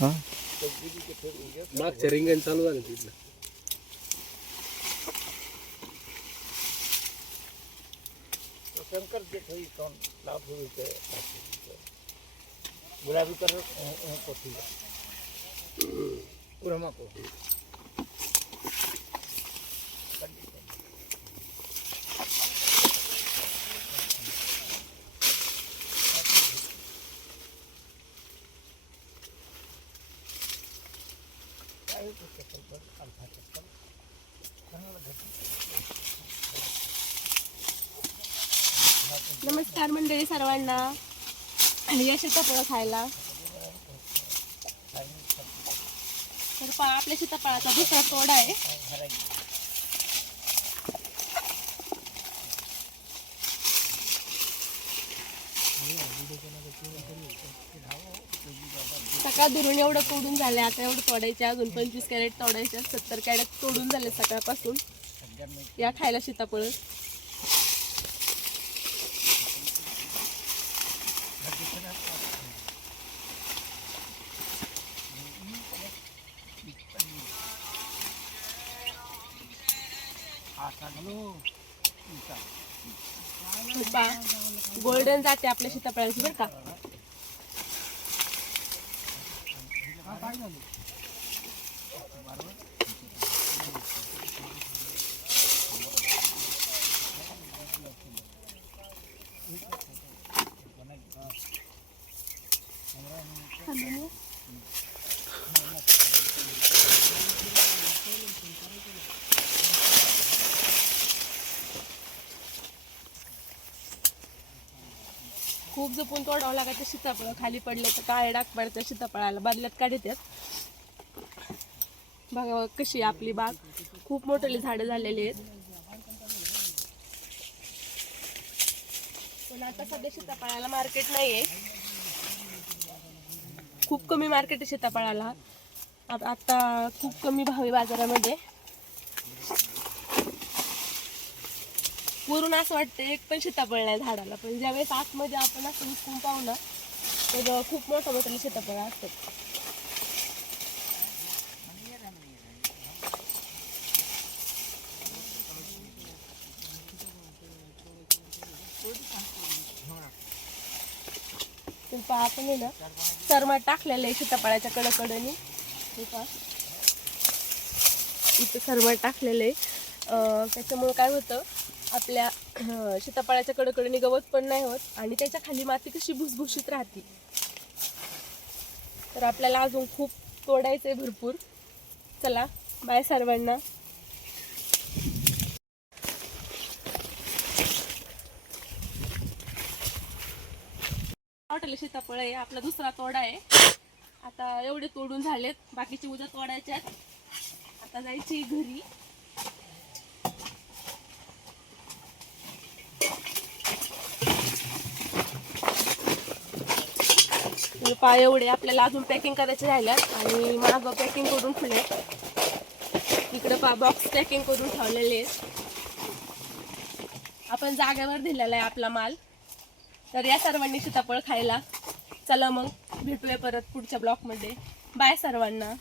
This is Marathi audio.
हा मागच्या रिंगण चालू झालं तिथलं. शंकर जे थोड़ी कौन लाभ हुई के गुलाबी कलर को थी अल्फा चप्पल नमस्कार मंडळी सर्वांना. आणि या सीताफळ खायला. तर पा आपल्या सीताफळाचा दुसरा तोड आहे. सकाळ दुरून एवढं तोडून झाले आता एवढं तोडायचे अजून पंचवीस कॅरेट तोडायचे सत्तर कॅरेट तोडून झाले सकाळपासून. या खायला सीताफळ. पा गोल्डन जाते आपल्या सीताफळाची बरं का. खूप जपून तोडावं लागायचं सीताफळ खाली पडले तर काळे डाग पडतं सीताफळाला. बदल्यात काढतात बघा कशी आहे आपली बाग. खूप मोठे झाडं झालेली आहेत. पण आता सध्या सीताफळाला मार्केट नाही आहे खूप कमी मार्केट आहे सीताफळाला. आता खूप कमी भाव आहे बाजारामध्ये. वरून असं वाटतं एक पण सीताफळ नाही झाडाला. पण ज्यावेळेस आतमध्ये आपण असं उचकून पाहू ना तर खूप मोठं मोठं सीताफळ असतात. पहा आपण आहे ना सरमाट टाकलेलं आहे सीताफळाच्या कडकडनी पहा. इथं सरमाट टाकलेलं आहे. त्याच्यामुळे त्याच्यामुळं काय होतं आपल्या अं, सीताफळाच्या गवत पण नाही होत आणि त्याच्याखाली माती कशी भुसभुशीत राहते. तर आपल्याला अजून खूप तोडायचं आहे भरपूर. चला बाय सर्वांना. हॉटेल सीताफळ आहे आपला दुसरा तोडा आहे. आता एवढे तोडून झालेत बाकीचे उद्या तोडायचे आहेत. आता जायची घरी. हे पा एवढे आपल्याला अजून पॅकिंग करायचे राहिल्यात. आणि मागं पॅकिंग करून ठेवले. इकडे पा बॉक्स पॅकिंग करून ठेवलेले. आहेत आपण जागेवर दिलेला आहे आपला माल. तर या सर्वांनी सीताफळ खायला. चला मग भेटूया परत पुढच्या ब्लॉकमध्ये बाय सर्वांना.